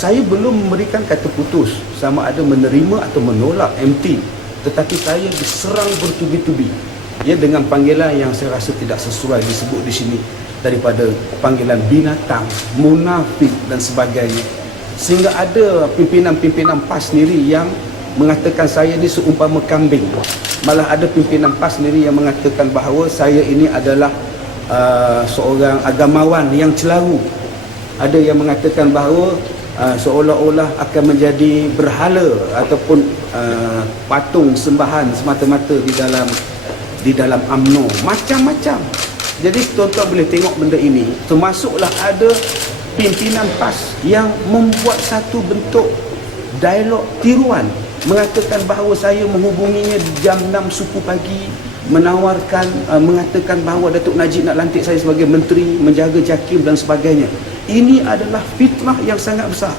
saya belum memberikan kata putus sama ada menerima atau menolak MT, tetapi saya diserang bertubi-tubi ya, dengan panggilan yang saya rasa tidak sesuai disebut di sini, daripada panggilan binatang, munafik dan sebagainya. Sehingga ada pimpinan-pimpinan PAS sendiri yang mengatakan saya ini seumpama kambing. Malah ada pimpinan PAS sendiri yang mengatakan bahawa saya ini adalah seorang agamawan yang celaru. Ada yang mengatakan bahawa seolah-olah akan menjadi berhala ataupun patung sembahan semata-mata di dalam UMNO, macam-macam. Jadi tuan-tuan boleh tengok benda ini, termasuklah ada pimpinan PAS yang membuat satu bentuk dialog tiruan, mengatakan bahawa saya menghubunginya jam 6 suku pagi, menawarkan, mengatakan bahawa Datuk Najib nak lantik saya sebagai menteri, menjaga JAKIM dan sebagainya. Ini adalah fitnah yang sangat besar.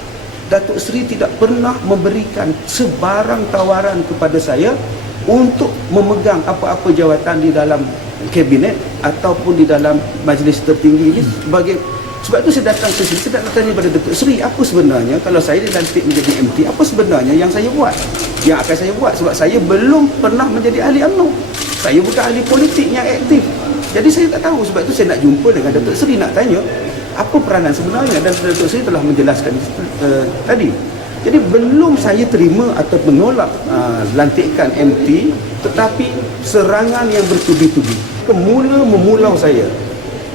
Datuk Seri tidak pernah memberikan sebarang tawaran kepada saya untuk memegang apa-apa jawatan di dalam kabinet ataupun di dalam majlis tertinggi ini sebagai. Sebab itu saya datang ke sini, saya nak tanya kepada Datuk Seri, apa sebenarnya kalau saya dilantik menjadi MT, apa sebenarnya yang saya buat, yang akan saya buat? Sebab saya belum pernah menjadi ahli UMNO, saya bukan ahli politik yang aktif. Jadi saya tak tahu, sebab itu saya nak jumpa dengan Datuk Seri, nak tanya apa peranan sebenarnya, dan Datuk Seri telah menjelaskan tadi. Jadi belum saya terima atau menolak lantikan MT, tetapi serangan yang bertubi-tubi memulau saya,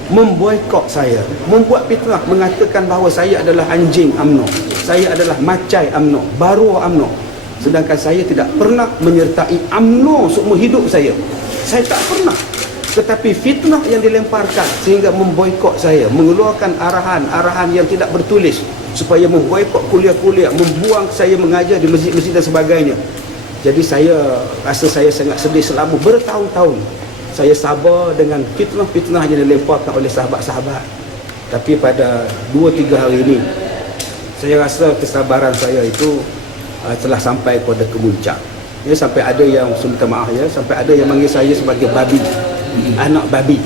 memboikot saya, membuat fitnah, mengatakan bahawa saya adalah anjing UMNO, saya adalah macai UMNO, baru UMNO. Sedangkan saya tidak pernah menyertai UMNO seumur hidup saya tak pernah. Tetapi fitnah yang dilemparkan sehingga memboikot saya, mengeluarkan arahan-arahan yang tidak bertulis supaya memboikot kuliah-kuliah, membuang saya mengajar di masjid-masjid dan sebagainya. Jadi saya rasa saya sangat sedih. Selama bertahun-tahun saya sabar dengan fitnah-fitnah yang dilemparkan oleh sahabat-sahabat. Tapi pada 2-3 hari ini, saya rasa kesabaran saya itu telah sampai kepada kemuncak. Ya, sampai ada yang, minta maaf ya, sampai ada yang manggil saya sebagai babi, anak babi,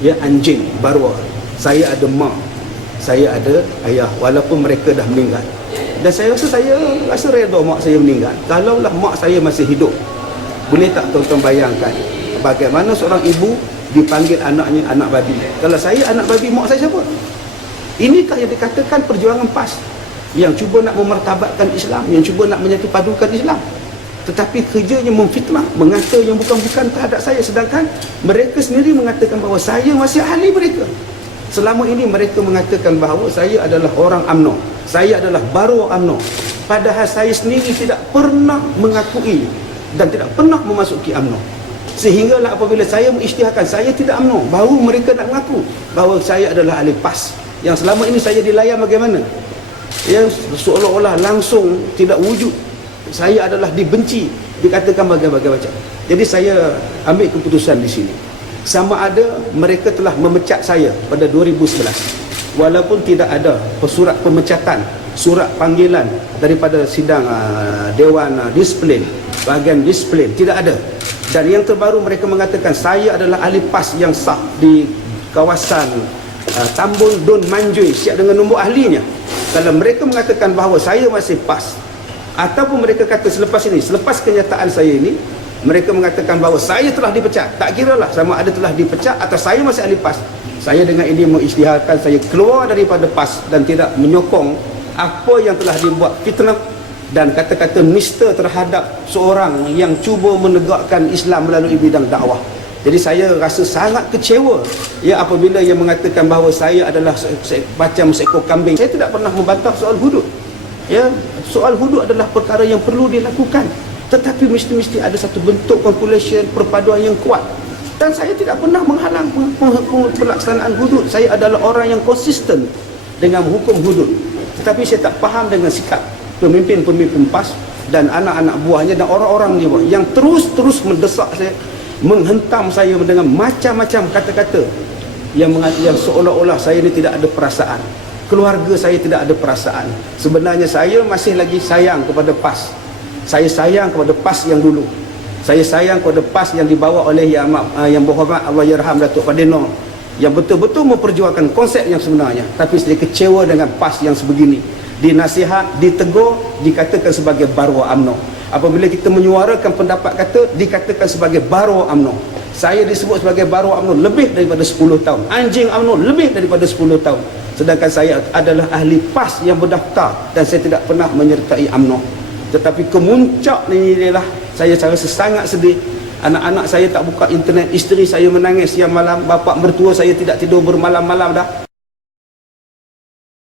ya, anjing, barwa. Saya ada mak, saya ada ayah, walaupun mereka dah meninggal. Dan saya rasa redha mak saya meninggal. Kalaulah mak saya masih hidup, boleh tak tuan-tuan bayangkan bagaimana seorang ibu dipanggil anaknya anak babi? Kalau saya anak babi, mak saya siapa? Inikah yang dikatakan perjuangan PAS yang cuba nak memartabatkan Islam, yang cuba nak menyatu padukan Islam, tetapi kerjanya memfitnah, mengata yang bukan-bukan terhadap saya, sedangkan mereka sendiri mengatakan bahawa saya masih ahli mereka. Selama ini mereka mengatakan bahawa saya adalah orang UMNO, saya adalah baru UMNO, padahal saya sendiri tidak pernah mengakui dan tidak pernah memasuki UMNO. Sehinggalah apabila saya mengisytiharkan saya tidak UMNO, baru mereka nak mengaku bahawa saya adalah ahli PAS. Yang selama ini saya dilayan bagaimana? Yang seolah-olah langsung tidak wujud. Saya adalah dibenci, dikatakan berbagai-bagai macam. Jadi saya ambil keputusan di sini. Sama ada mereka telah memecat saya pada 2011, walaupun tidak ada surat pemecatan, surat panggilan daripada sidang Dewan Disiplin, bahagian disiplin, tidak ada. Dan yang terbaru mereka mengatakan saya adalah ahli PAS yang sah di kawasan Tambun Don Manjui, siap dengan nombor ahlinya. Kalau mereka mengatakan bahawa saya masih PAS, ataupun mereka kata selepas kenyataan saya ini, mereka mengatakan bahawa saya telah dipecat, tak kiralah sama ada telah dipecat atau saya masih ahli PAS, saya dengan ini mengisytiharkan saya keluar daripada PAS dan tidak menyokong apa yang telah dibuat fitnah dan kata-kata nista terhadap seorang yang cuba menegakkan Islam melalui bidang dakwah. Jadi saya rasa sangat kecewa ya apabila yang mengatakan bahawa saya adalah macam seekor kambing. Saya tidak pernah membantah soal hudud. Ya, soal hudud adalah perkara yang perlu dilakukan, tetapi mesti ada satu bentuk compilation, perpaduan yang kuat. Dan saya tidak pernah menghalang pelaksanaan hudud. Saya adalah orang yang konsisten dengan hukum hudud. Tetapi saya tak faham dengan sikap pemimpin-pemimpin PAS dan anak-anak buahnya dan orang-orang di bawah yang terus mendesak saya, menghentam saya dengan macam-macam kata-kata yang seolah-olah saya ini tidak ada perasaan, keluarga saya tidak ada perasaan. Sebenarnya saya masih lagi sayang kepada PAS. Saya sayang kepada PAS yang dulu. Saya sayang kepada PAS yang dibawa oleh yang berhormat Allahyarham Datuk Padeno, yang betul-betul memperjuangkan konsep yang sebenarnya. Tapi saya kecewa dengan PAS yang sebegini. dinasihat, ditegur, dikatakan sebagai baru UMNO. Apabila kita menyuarakan pendapat kata, dikatakan sebagai baru UMNO. Saya disebut sebagai baru UMNO lebih daripada 10 tahun. Anjing UMNO lebih daripada 10 tahun. Sedangkan saya adalah ahli PAS yang berdaftar dan saya tidak pernah menyertai UMNO. Tetapi kemuncak ni ialah saya rasa sangat sedih. Anak-anak saya tak buka internet, isteri saya menangis siang malam, bapa mertua saya tidak tidur bermalam-malam dah.